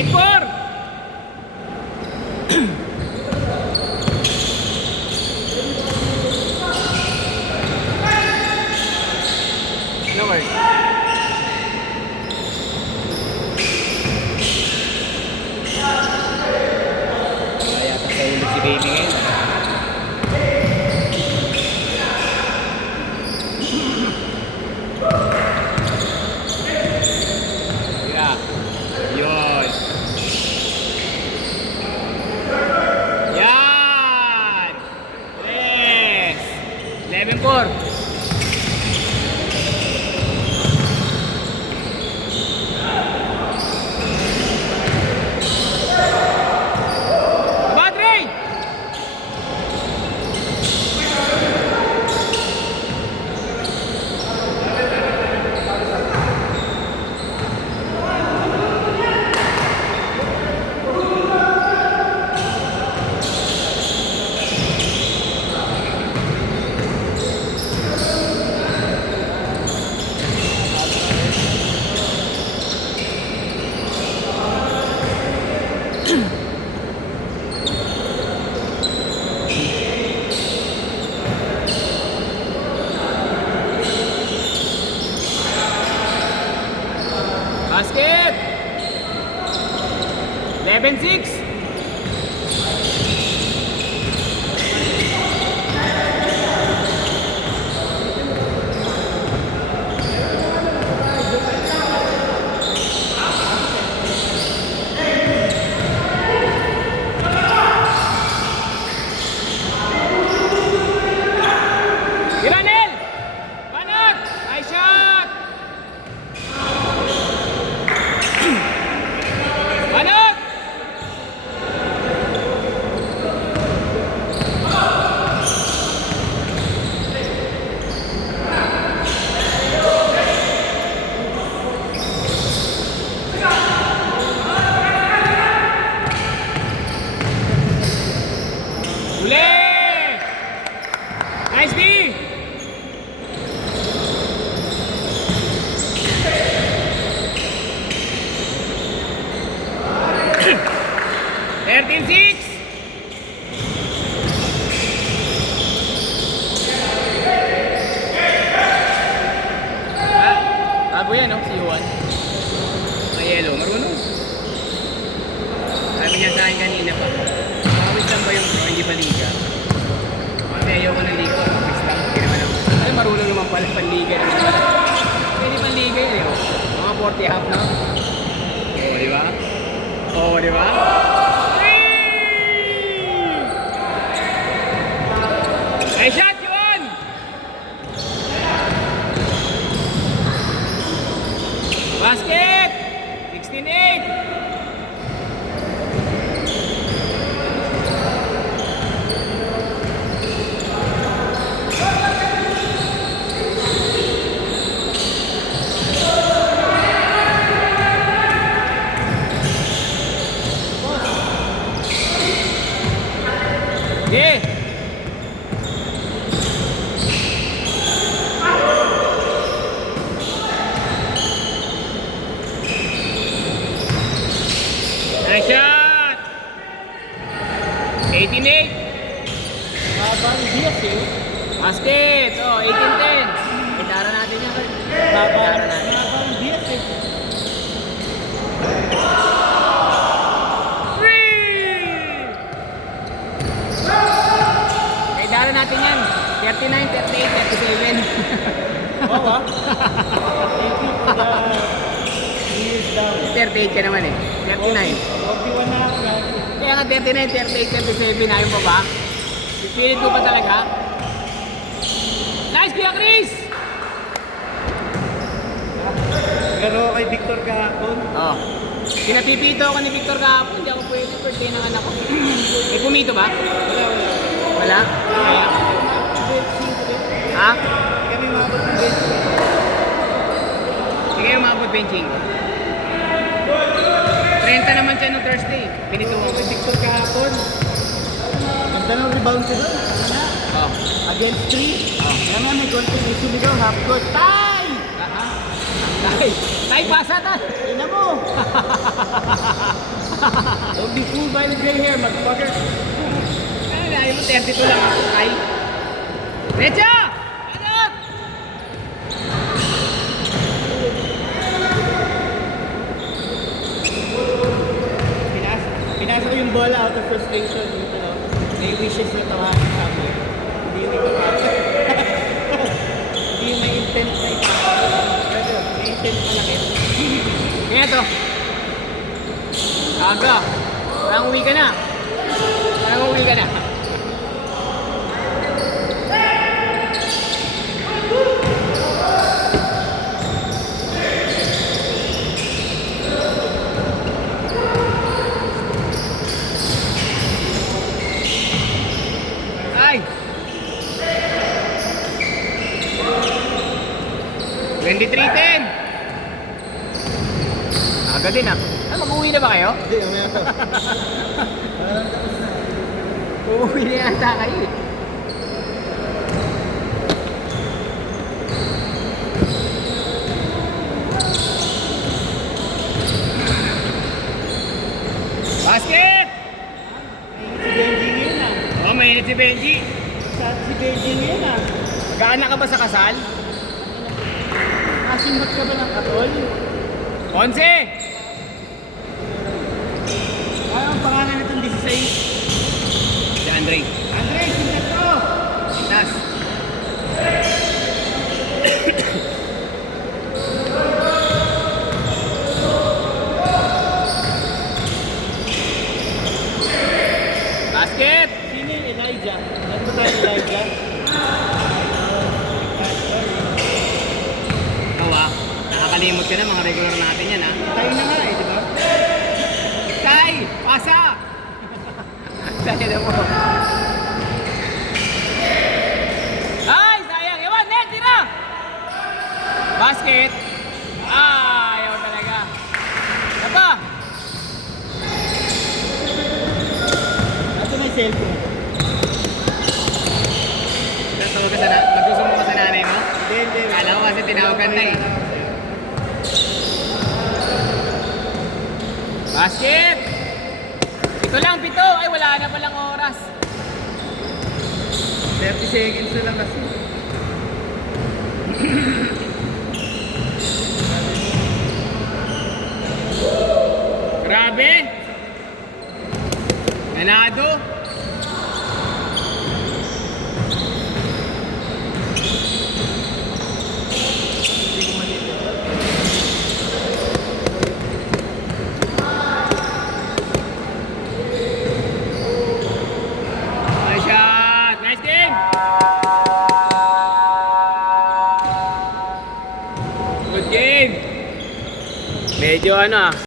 8-4. No worries. Kaya yata sa ulit si baby ngayon. Yeah. Yun. Yan. Yes. 11-4. Basket! 11-6. Iranel! Banat! Nice shot! Banat! Uli! Nice D! Thirteen six. Bago yan, no? Si Juan. May yellow. Marunong. Sabi niya sa akin kanina pa. Makawis lang ba yung pro? Hindi ba liga? Kasi ayoko ng liga. Makawis lang. Hindi naman ako. Ay, marunong naman pala. Panliga naman pala. Hindi panliga yun, eh. Mga 40 half na. Oo, di ba? Oo, di ba? Nice shot, Juan! Basket! 16-8! Yeah! Nice shot! 18-8! Habang Diaz eh. Basket! Oh, 18-10! Gitara natin yan. Gitara natin. Habang Diaz eh. Free! Gitara natin yan. 39, 38, 37. Oo ah. Thank you for the years down. 38 ka naman eh. 39. 41 na ako lagi. Kaya nga 39, 38, 37. Ayaw mo ba? Pipilit ko pa talaga. Nice, Kuya Chris! Pero kay Victor kahapon. Oh. Pinapipito ako ni Victor kahapon. Hindi ako pwede. Birthday ng anak ko. May pumito ba? Wala? Kaya? Ha? Kami mabot ng bench. Hindi kayo maabot benching. 30 naman siya nung Thursday. Pinito Pero ako. kay Victor kahapon. Ganda ng rebound siya doon. Ano na? Oh. Against 3. Oh. Kaya nga may goal to issue nito. Half court. Tie! Aha. Tay, pasa ta! Ina mo! Don't be fooled by the gray hair, motherfucker. Ay, ayaw mo, 32 lang ako, tay. Recha! Anot! Pinasa ko yung bola out of frustration. Ito, no? May wishes na tawahan sa akin. Hindi yung ipapasa. Hindi yung may intent na ipapasa. Pero may intent malaki. Kaya to. Aga. Parang uwi ka na. Parang uwi ka na. Ay! 23:10. Aga din ah. Ah, mag-uwi na ba kayo? Hindi, umaya ko. Uuwi na yata kayo eh. Basket! Si Benji ngayon ah. Oh, mainit si Benji. Si Benji ngayon ah. Gaana ka ba sa kasal? Kasimot ka ba ng katol? 11! Ano ang pangalan nitong 16? Si Andre. Andre, sintas ko! Itas. Basket! Sino yung Elijah? Ano ba tayo Elijah? Ikaw ah, nakakalimot ka na, mga regular natin yan ah. Tayo na nga eh, di ba? Tay! Pasa! Saya na mo. Ay! Sayang! Ewan! Net! Tira! Basket! Ah! Ayaw talaga. Apa? Ito may cellphone. Tawag ka sa magsusumo ka sa nanay mo? Hindi. Kala ko kasi tinawagan na eh. Basket! Ito lang, pito! Ay, wala na palang oras. 30 seconds na lang kasi. Grabe! Ganado! Nice shot! Nice game! Good game! Medyo ano ah.